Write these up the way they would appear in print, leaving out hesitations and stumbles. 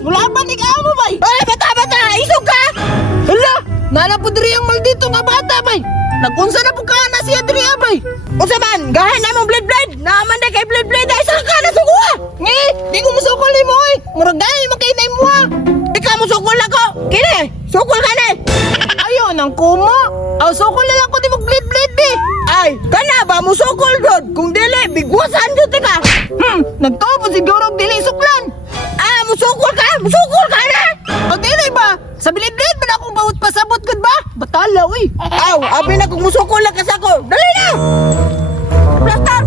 Mula ba ni mo bay? Ay, bata! Isog ka! Hala! Nala po diri ang maldito nga bata bay! Nagunsa na po ka na siya diri bay! Unsa man? Gahan na mong blade! Naaman na kay blade! Ay, saka ka na suguha! Ngi! Di ko musukol ni mo oy! Murag dahil makainay mo ha! Ikaw musukol ako! Kini! Sukol ka na! Ayaw nang kumo! Aw, sukol na lang ko di mong blade di! Ay! Kana ba musukol dod? Kung dili, bigwasan dod ka! Nagtubo siguro dili suklan! Ah, musukol ka! Musukol ka na! Pag dili ba? Sa bilid-bilid ba na akong bawat pasabot gud ba? Batala, uy! Aw, abi na kung musukol lang kasako! Dali na! Plastar!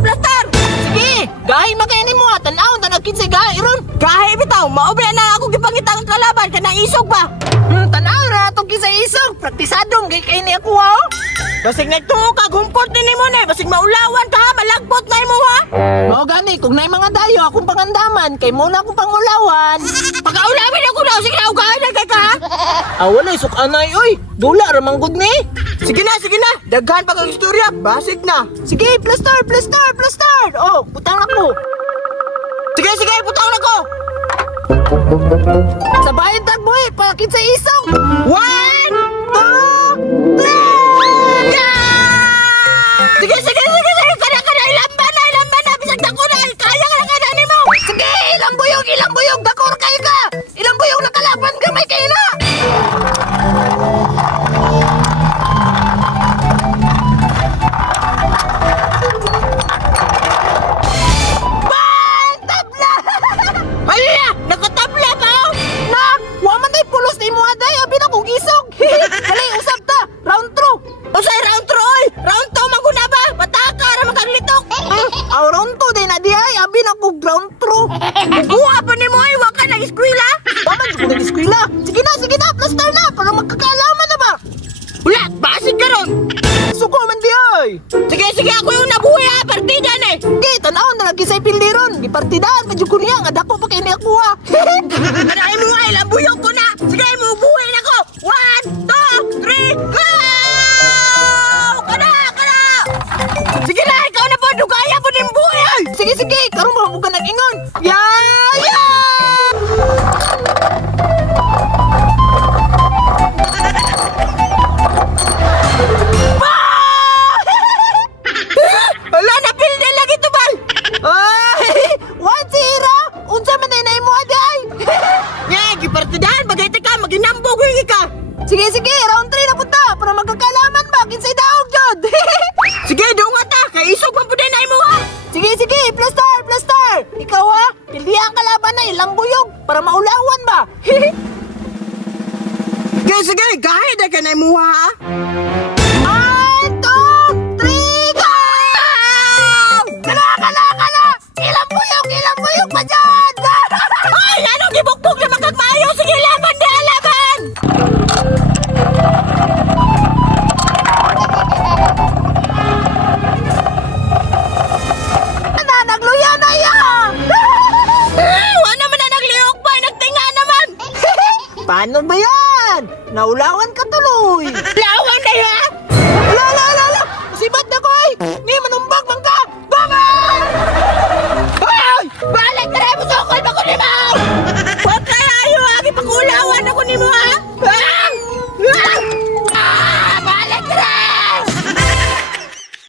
Sige! Gahi makainin mo ha! Tanaw, tanagkinsay gahi ron! Gahi bitaw! Maobra na ako gipangitang kalaban! Kanang isog ba? Tanaw na itong kisay isog! Praktisadong gay kayo ni ako ha! Basig nagtungo ka! Gumport din mo na! Basig maulawan ka ha! Malagbot na mo ha! Mao gani, kung na'y mga dayo akong pangandaman, kay muna akong pangulawan. Pag-aulawin ako daw, sige na, ugahan na kay ka ha? Walay, sukanay, oy! Dula, ramanggod ni! Sige na! Daghan pa kang istorya, basig na! Sige, plaster! Oh, butang ako! Sige, butang ako! Sa bayan tagboy, pakit sa isang! 1, 2, 3! Sige! Kana, ilamban na! Bisag dako na! Kaya ka na kananin mo! Sige, ilang buyog! Dakor kayo ka! Ilang buyog na kalaban ka, may kayo na! Tabla! Hala! Nakatabla ka! Na! Waman tayo pulos ni mo aday! Abi na kong isog! Kali, usap ta! Round 2! Usay, round 2 oy! Round 2 maguna ba? Bataka na magaglitok! Aw, round 2 din na di ay! Abi na kong round 2! Buha pa ni mo ay! Waka na eskwila! Tama di ko na eskwila! Sige na! Plaster na! Para magkakalaman na ba? Wala! Basig ka ron! Suko man di ay! Sige! Ako yung nabuhay ha! Partida na eh! Di! Tanaw na lagi sa ipildiron! Di partidaan! Medyo ko niya! Nga dako pa kayo ni ako ha! Kanahin mo ay! Lambuyog ko na! Sige mo! Buhay na ko! 1, 2, 3! Go! Kana! Sige na! Ikaw na po! Dugaya po din buhay ay! Sige! Karong mabuka nag-ingon! Wala na pilde lagi to bal! Ay! 1-0! Unsa man na mo aday! Nga, gipartidahan bagay ka, maginambog yung ka! Sige! Round 3 na punta! Para magkakalaman ba? Kinsay daog jod! Sige, dunga ta! Kay isog man po din ay mo ha! Sige! Plaster! Ikaw ha? Pildi ang kalaban na ilang buyog para maulawan ba? Sige! Gahid na ka na mo ha? 1, 2, 3, go! Kala! Ilang buyog pa dyan! Ay! Anong gibukbog na magkagmayo? Sige, laban! Nagluya na yan! Wala naman na nagliyok pa! Nagtinga naman! Paano ba yan? Naulawan ka tuloy! Lawan